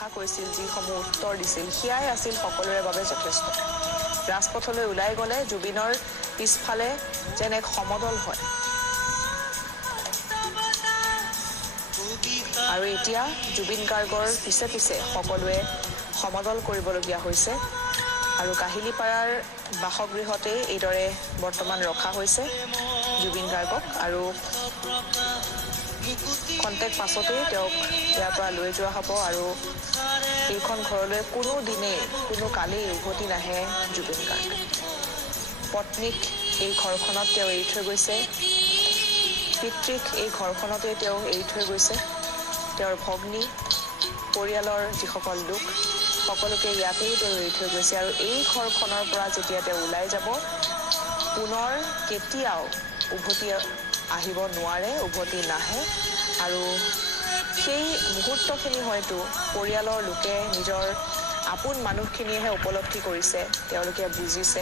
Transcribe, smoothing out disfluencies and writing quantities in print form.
আশা কৰিছিল, যিসমূহ উত্তৰ দিছিল, সেয়াই আছিল সকলোৰে বাবে যথেষ্ট। ৰাজপথলৈ ওলাই গ'লে জুবিনৰ পিছফালে যেন এক সমদল হয়। আৰু এতিয়া জুবিন গাৰ্গৰ পিছে পিছে সকলোৱে সমদল কৰিবলগীয়া হৈছে। আৰু কাহিলীপাৰাৰ বাসগৃহতেই এইদৰে বৰ্তমান ৰখা হৈছে জুবিন গাৰ্গক। আৰু খন্তেক পাছতেই তেওঁক ইয়াৰ পৰা লৈ যোৱা হ'ব। আৰু এইখন ঘৰলৈ কোনো দিনেই কোনো কালেই উভতি নাহে জুবিন গাৰ্গ। পত্নীক এই ঘৰখনত তেওঁ এৰি থৈ গৈছে, পিতৃক এই ঘৰখনতেই তেওঁ এৰি থৈ গৈছে, তেওঁৰ ভগ্নী, পৰিয়ালৰ যিসকল লোক সকলোকে ইয়াতেই তেওঁ এৰি থৈ গৈছে। আৰু এই ঘৰখনৰ পৰা যেতিয়া তেওঁ ওলাই যাব, পুনৰ কেতিয়াও উভতি আহিব নোৱাৰে, উভতি নাহে। আৰু সেই মুহূৰ্তখিনি হয়তো পৰিয়ালৰ লোকে নিজৰ আপোন মানুহখিনিয়েহে উপলব্ধি কৰিছে, তেওঁলোকে বুজিছে